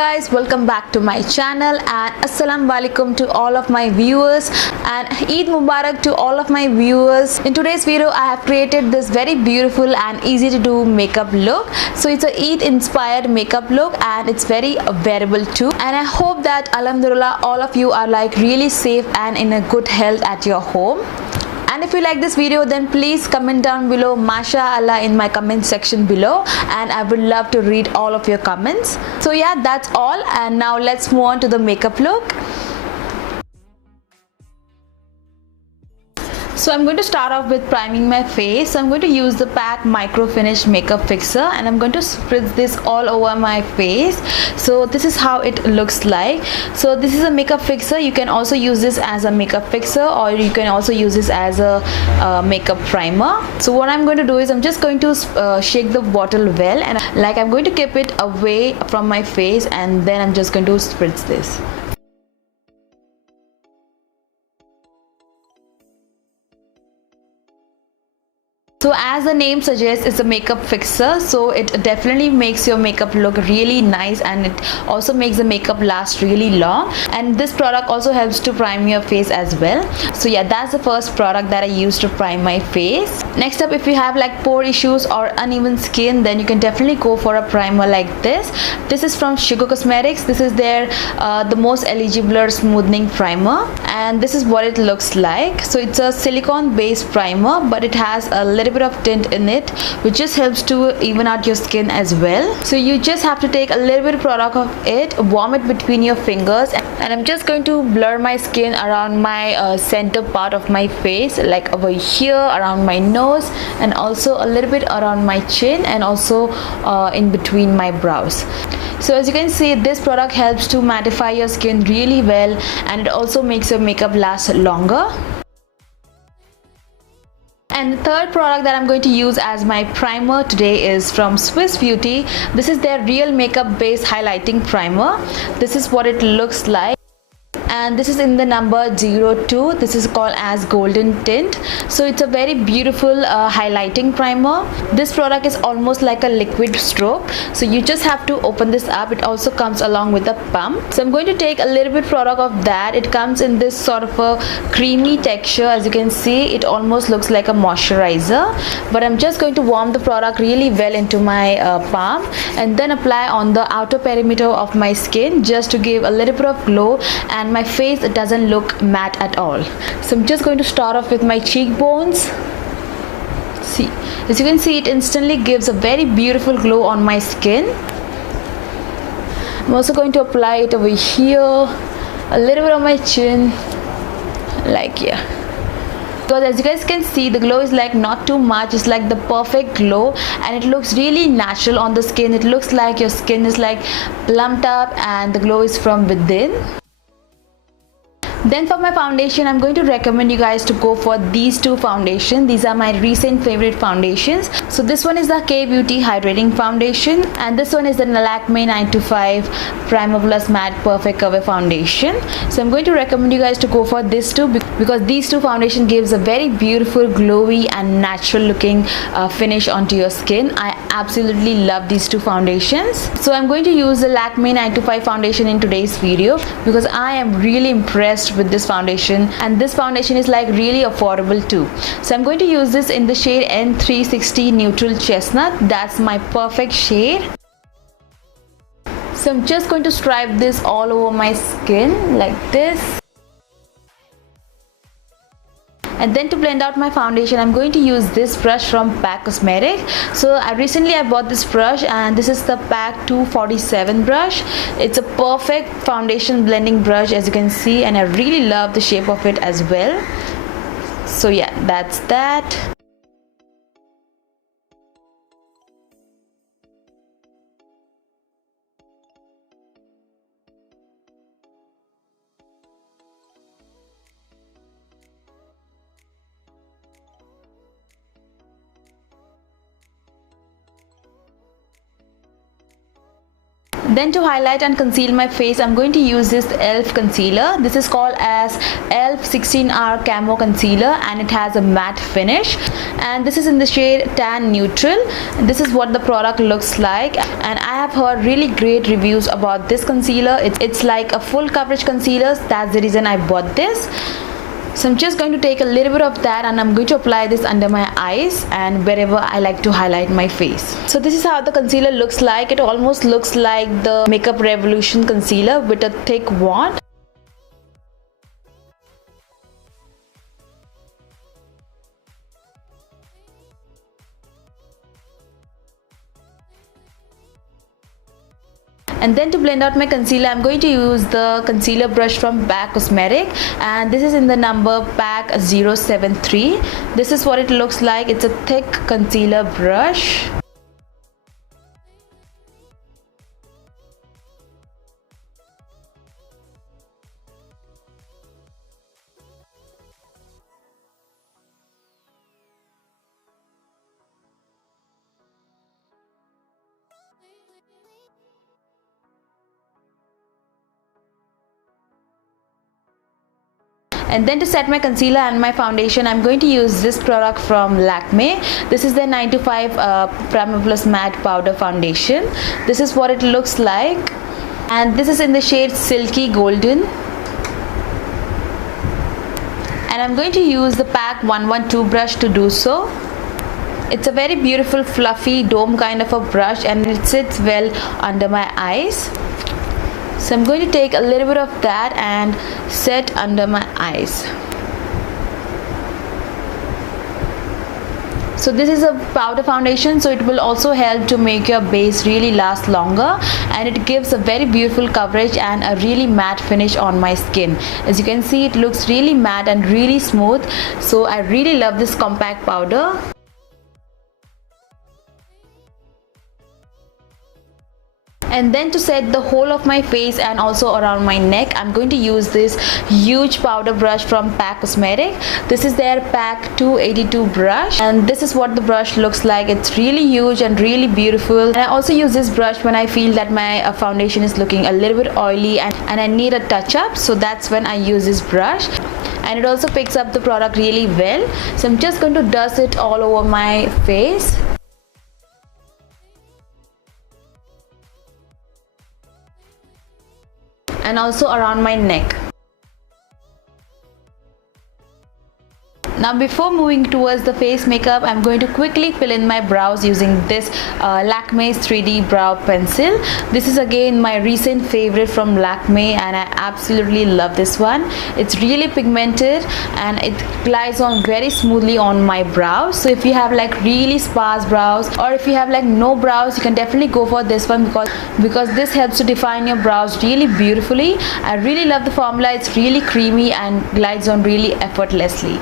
guys, welcome back to my channel and Assalamu alaikum to all of my viewers and Eid Mubarak to all of my viewers. In today's video I have created this very beautiful and easy to do makeup look. So it's a Eid inspired makeup look and it's very wearable too, and I hope that alhamdulillah all of you are like really safe and in a good health at your home. And if you like this video, then please comment down below MashaAllah in my comment section below, and I would love to read all of your comments. So yeah, that's all, and now let's move on to the makeup look. So I'm going to start off with priming my face. So I'm going to use the PAC Micro Finish Makeup Fixer and I'm going to spritz this all over my face. So this is how it looks like. So this is a makeup fixer. You can also use this as a makeup fixer, or you can also use this as a makeup primer. So what I'm going to do is I'm just going to shake the bottle well, and like I'm going to keep it away from my face, and then I'm just going to spritz this. So as the name suggests, it's a makeup fixer, so it definitely makes your makeup look really nice, and it also makes the makeup last really long. And this product also helps to prime your face as well. So yeah, that's the first product that I use to prime my face. Next up, if you have like pore issues or uneven skin, then you can definitely go for a primer like this. This is from Shigo Cosmetics. This is their the most eligible smoothing primer, and this is what it looks like. So it's a silicone based primer, but it has a little bit of tint in it, which just helps to even out your skin as well. So you just have to take a little bit of product of it, warm it between your fingers, and I'm just going to blur my skin around my center part of my face, like over here around my nose, and also a little bit around my chin, and also in between my brows. So as you can see, this product helps to mattify your skin really well, and it also makes your makeup last longer. And the third product that I'm going to use as my primer today is from Swiss Beauty. This is their Real Makeup Base Highlighting Primer. This is what it looks like, and this is in the number 02. This is called as Golden Tint. So it's a very beautiful highlighting primer. This product is almost like a liquid stroke, so you just have to open this up. It also comes along with a pump. So I'm going to take a little bit product of that. It comes in this sort of a creamy texture. As you can see, it almost looks like a moisturizer, but I'm just going to warm the product really well into my palm, and then apply on the outer perimeter of my skin just to give a little bit of glow, and my face doesn't look matte at all. So I'm just going to start off with my cheekbones. See, as you can see, it instantly gives a very beautiful glow on my skin. I'm also going to apply it over here, a little bit on my chin, like yeah. Because as you guys can see, the glow is like not too much, it's like the perfect glow, and it looks really natural on the skin. It looks like your skin is like plumped up and the glow is from within. Then for my foundation, I'm going to recommend you guys to go for these two foundations. These are my recent favorite foundations. So this one is the K Beauty Hydrating Foundation, and this one is the Lakme 925 Primer Plus Matte Perfect Cover Foundation. So I'm going to recommend you guys to go for this two, because these two foundation gives a very beautiful glowy and natural looking finish onto your skin. I absolutely love these two foundations. So I'm going to use the Lakme 925 foundation in today's video because I am really impressed with this foundation, and this foundation is like really affordable too. So I'm going to use this in the shade N360 Neutral Chestnut. That's my perfect shade. So I'm just going to stripe this all over my skin like this. And then to blend out my foundation, I'm going to use this brush from PAC Cosmetics. So recently I bought this brush, and this is the PAC 247 brush. It's a perfect foundation blending brush, as you can see, and I really love the shape of it as well. So yeah, that's that. Then to highlight and conceal my face, I'm going to use this e.l.f. concealer. This is called as e.l.f. 16-hour camo concealer, and it has a matte finish, and this is in the shade tan neutral. This is what the product looks like, and I have heard really great reviews about this concealer. It's like a full coverage concealer. That's the reason I bought this. So I'm just going to take a little bit of that, and I'm going to apply this under my eyes and wherever I like to highlight my face. So this is how the concealer looks like. It almost looks like the Makeup Revolution concealer with a thick wand. And then to blend out my concealer, I'm going to use the concealer brush from PAC Cosmetic, and this is in the number PAC 073. This is what it looks like. It's a thick concealer brush. And then to set my concealer and my foundation, I'm going to use this product from Lakme. This is the 925 Primer Plus Matte Powder Foundation. This is what it looks like, and this is in the shade Silky Golden. And I'm going to use the PAC 112 brush to do so. It's a very beautiful fluffy dome kind of a brush, and it sits well under my eyes. So I'm going to take a little bit of that and set under my eyes. So this is a powder foundation, so it will also help to make your base really last longer, and it gives a very beautiful coverage and a really matte finish on my skin. As you can see, it looks really matte and really smooth. So I really love this compact powder. And then to set the whole of my face and also around my neck, I'm going to use this huge powder brush from PAC Cosmetic. This is their PAC 282 brush, and this is what the brush looks like. It's really huge and really beautiful. And I also use this brush when I feel that my foundation is looking a little bit oily and I need a touch up. So that's when I use this brush, and it also picks up the product really well. So I'm just going to dust it all over my face. And also around my neck. Now before moving towards the face makeup, I'm going to quickly fill in my brows using this Lakme's 3D brow pencil. This is again my recent favorite from Lakme, and I absolutely love this one. It's really pigmented and it glides on very smoothly on my brows. So if you have like really sparse brows, or if you have like no brows, you can definitely go for this one because this helps to define your brows really beautifully. I really love the formula. It's really creamy and glides on really effortlessly.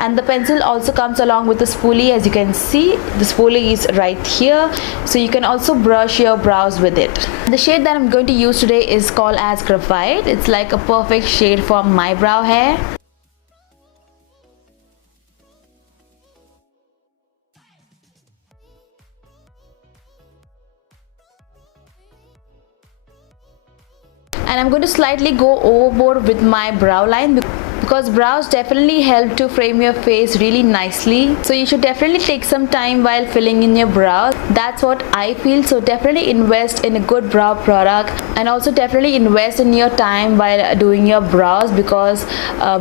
And the pencil also comes along with the spoolie. As you can see, the spoolie is right here, so you can also brush your brows with it. The shade that I'm going to use today is called as Graphite. It's like a perfect shade for my brow hair. And I'm going to slightly go overboard with my brow line because brows definitely help to frame your face really nicely. So you should definitely take some time while filling in your brows. That's what I feel. So definitely invest in a good brow product, and also definitely invest in your time while doing your brows, because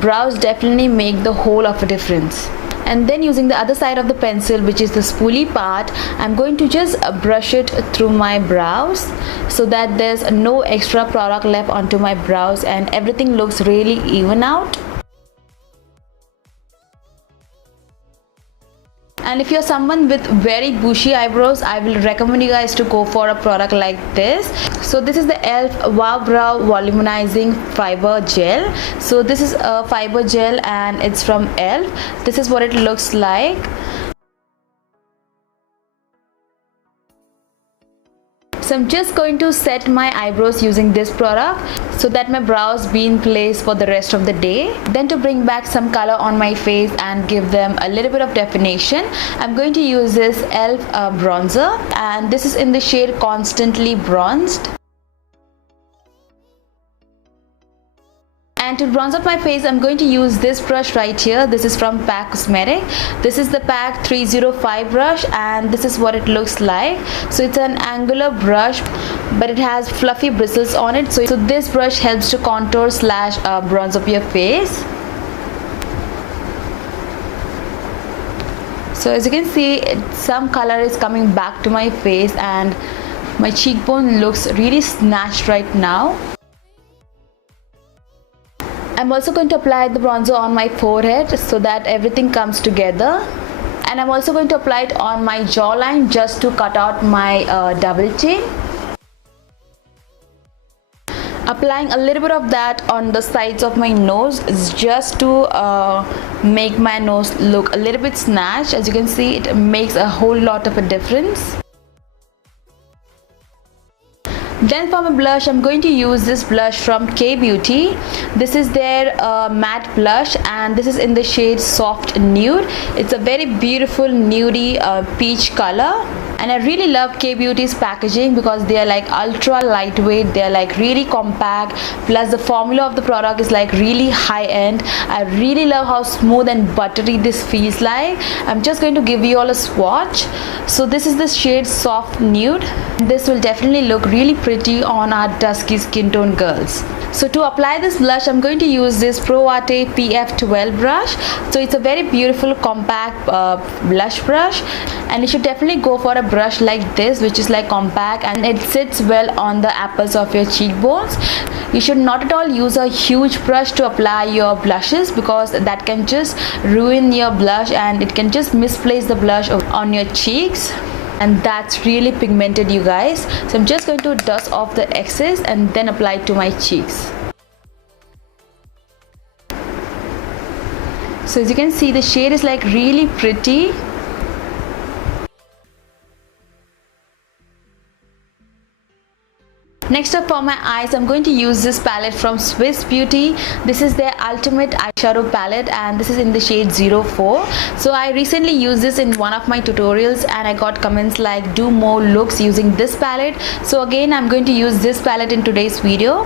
brows definitely make the whole of a difference. And then using the other side of the pencil, which is the spoolie part, I'm going to just brush it through my brows so that there's no extra product left onto my brows and everything looks really even out. And if you're someone with very bushy eyebrows, I will recommend you guys to go for a product like this. So this is the e.l.f. Wow Brow Volumizing Fiber Gel. So this is a fiber gel and it's from e.l.f. This is what it looks like. So I'm just going to set my eyebrows using this product so that my brows be in place for the rest of the day. Then to bring back some color on my face and give them a little bit of definition, I'm going to use this e.l.f. bronzer, and this is in the shade Constantly Bronzed. And to bronze up my face, I'm going to use this brush right here. This is from PAC Cosmetic. This is the PAC 305 brush, and this is what it looks like. So it's an angular brush, but it has fluffy bristles on it. So this brush helps to contour slash bronze up your face. So as you can see, some color is coming back to my face, and my cheekbone looks really snatched right now. I'm also going to apply the bronzer on my forehead so that everything comes together. And I'm also going to apply it on my jawline just to cut out my double chin. Applying a little bit of that on the sides of my nose is just to make my nose look a little bit snatched. As you can see, it makes a whole lot of a difference. Then for my blush, I'm going to use this blush from Kay Beauty. This is their matte blush, and this is in the shade Soft Nude. It's a very beautiful nudie peach color. And I really love Kay Beauty's packaging because they are like ultra lightweight, they are like really compact, plus the formula of the product is like really high end. I really love how smooth and buttery this feels like. I'm just going to give you all a swatch. So this is the shade Soft Nude. This will definitely look really pretty on our dusky skin tone girls. So to apply this blush, I'm going to use this Pro Arte PF12 brush. So it's a very beautiful compact blush brush, and you should definitely go for a brush like this, which is like compact and it sits well on the apples of your cheekbones. You should not at all use a huge brush to apply your blushes, because that can just ruin your blush and it can just misplace the blush on your cheeks, and that's really pigmented, you guys. So I'm just going to dust off the excess and then apply it to my cheeks. So as you can see, the shade is like really pretty. Next up for my eyes, I'm going to use this palette from Swiss Beauty. This is their ultimate eyeshadow palette, and this is in the shade 04. So I recently used this in one of my tutorials and I got comments like, do more looks using this palette. So again, I'm going to use this palette in today's video,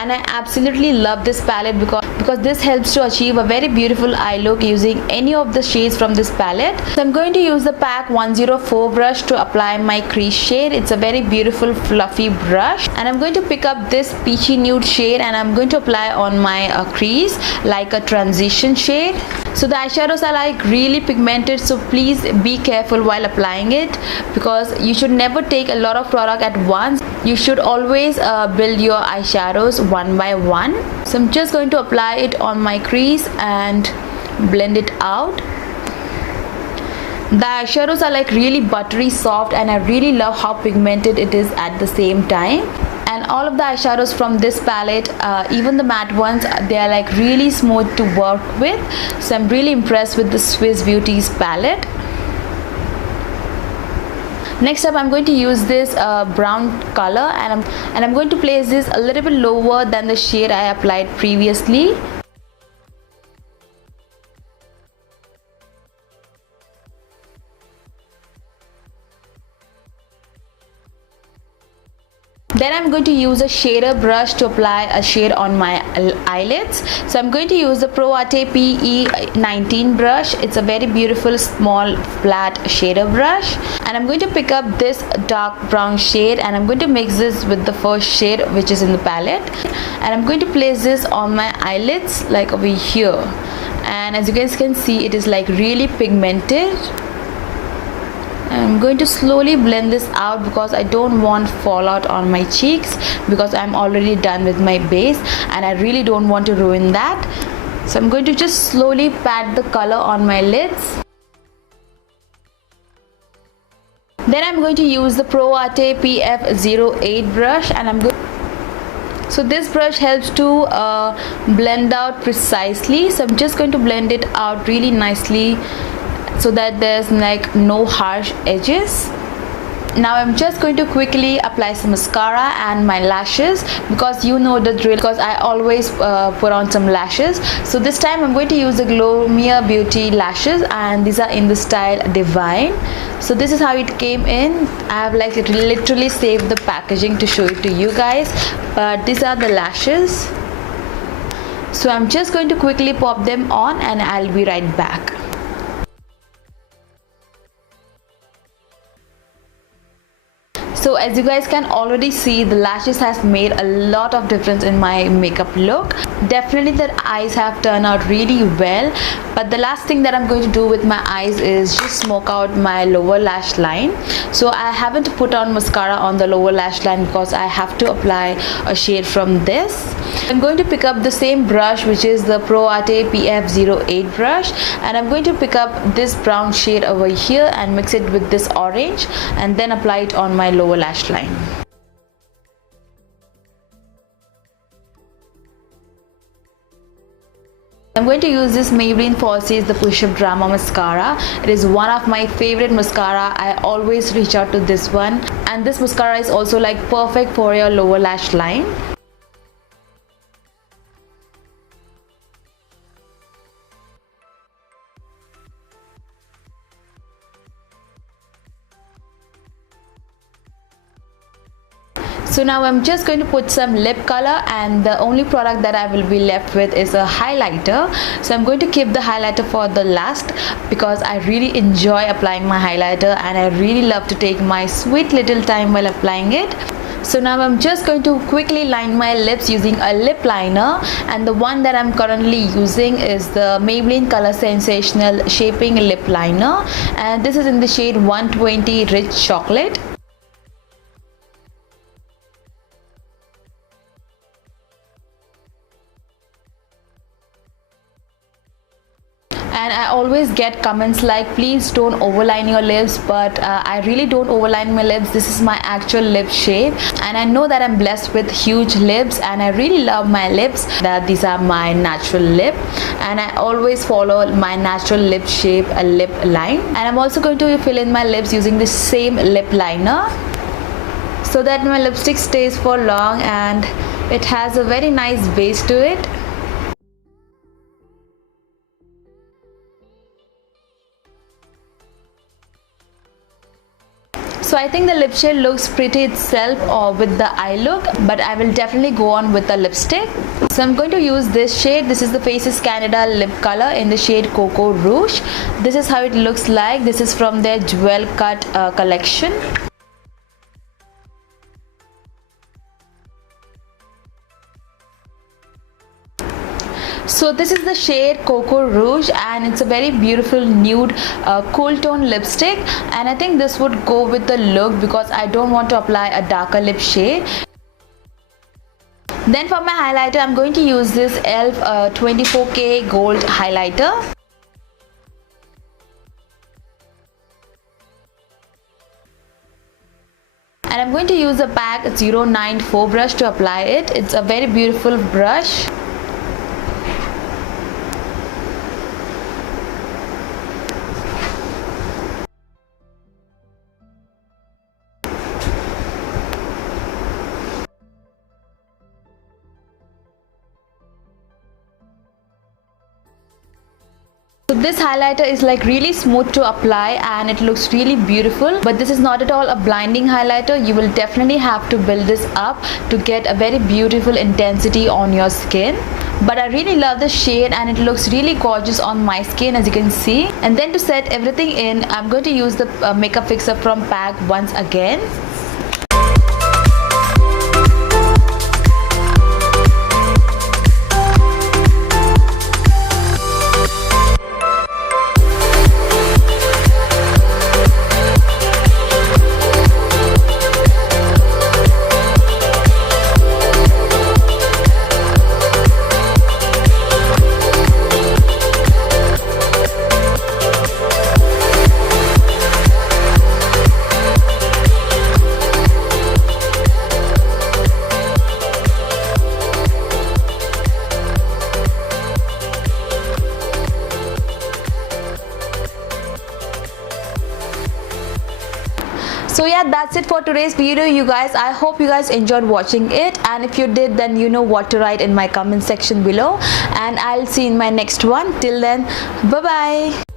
and I absolutely love this palette because this helps to achieve a very beautiful eye look using any of the shades from this palette. So I'm going to use the PAC 104 brush to apply my crease shade. It's a very beautiful fluffy brush, and I'm going to pick up this peachy nude shade and I'm going to apply on my crease like a transition shade. So the eyeshadows are like really pigmented, so please be careful while applying it, because you should never take a lot of product at once. You should always build your eyeshadows one by one. So I'm just going to apply it on my crease and blend it out. The eyeshadows are like really buttery soft, and I really love how pigmented it is at the same time. And all of the eyeshadows from this palette, even the matte ones, they are like really smooth to work with. So I'm really impressed with the Swiss Beauty's palette. Next up, I'm going to use this brown color, and I'm going to place this a little bit lower than the shade I applied previously. Then I'm going to use a shader brush to apply a shade on my eyelids. So I'm going to use the Pro Arte PE19 brush. It's a very beautiful small flat shader brush, and I'm going to pick up this dark brown shade and I'm going to mix this with the first shade which is in the palette, and I'm going to place this on my eyelids like over here. And as you guys can see, it is like really pigmented. I'm going to slowly blend this out because I don't want fallout on my cheeks, because I'm already done with my base and I really don't want to ruin that. So I'm going to just slowly pat the color on my lids. Then I'm going to use the Pro Arte PF08 brush, and so this brush helps to blend out precisely. So I'm just going to blend it out really nicely so that there's like no harsh edges. Now I'm just going to quickly apply some mascara and my lashes, because you know the drill, because I always put on some lashes. So this time I'm going to use the Glowmere Beauty lashes, and these are in the style Divine. So this is how it came in. I have like literally saved the packaging to show it to you guys, but these are the lashes. So I'm just going to quickly pop them on and I'll be right back. So as you guys can already see, the lashes has made a lot of difference in my makeup look. Definitely the eyes have turned out really well, but the last thing that I'm going to do with my eyes is just smoke out my lower lash line. So I haven't put on mascara on the lower lash line because I have to apply a shade from this. I'm going to pick up the same brush, which is the Pro Arte PF08 brush, and I'm going to pick up this brown shade over here and mix it with this orange and then apply it on my lower lash line. I'm going to use this Maybelline Falsies the Push Up Drama Mascara. It is one of my favorite mascara. I always reach out to this one, and this mascara is also like perfect for your lower lash line. So now I'm just going to put some lip color, and the only product that I will be left with is a highlighter. So I'm going to keep the highlighter for the last because I really enjoy applying my highlighter and I really love to take my sweet little time while applying it. So now I'm just going to quickly line my lips using a lip liner, and the one that I'm currently using is the Maybelline Color Sensational Shaping Lip Liner, and this is in the shade 120 Rich Chocolate. And I always get comments like, please don't overline your lips, but I really don't overline my lips. This is my actual lip shape, and I know that I'm blessed with huge lips and I really love my lips, that these are my natural lip, and I always follow my natural lip shape, a lip line. And I'm also going to fill in my lips using the same lip liner so that my lipstick stays for long and it has a very nice base to it. So I think the lip shade looks pretty itself or with the eye look, but I will definitely go on with the lipstick. So I'm going to use this shade. This is the Faces Canada lip color in the shade Cocoa Rouge. This is how it looks like. This is from their Jewel Cut collection. So this is the shade Cocoa Rouge, and it's a very beautiful nude cool tone lipstick, and I think this would go with the look because I don't want to apply a darker lip shade. Then for my highlighter, I'm going to use this e.l.f. 24K Gold highlighter. And I'm going to use a PAC 094 brush to apply it. It's a very beautiful brush. So this highlighter is like really smooth to apply and it looks really beautiful, but this is not at all a blinding highlighter. You will definitely have to build this up to get a very beautiful intensity on your skin. But I really love the shade and it looks really gorgeous on my skin, as you can see. And then to set everything in, I'm going to use the makeup fixer from PAC once again. So yeah, that's it for today's video, you guys. I hope you guys enjoyed watching it, and if you did, then you know what to write in my comment section below, and I'll see you in my next one. Till then, bye bye.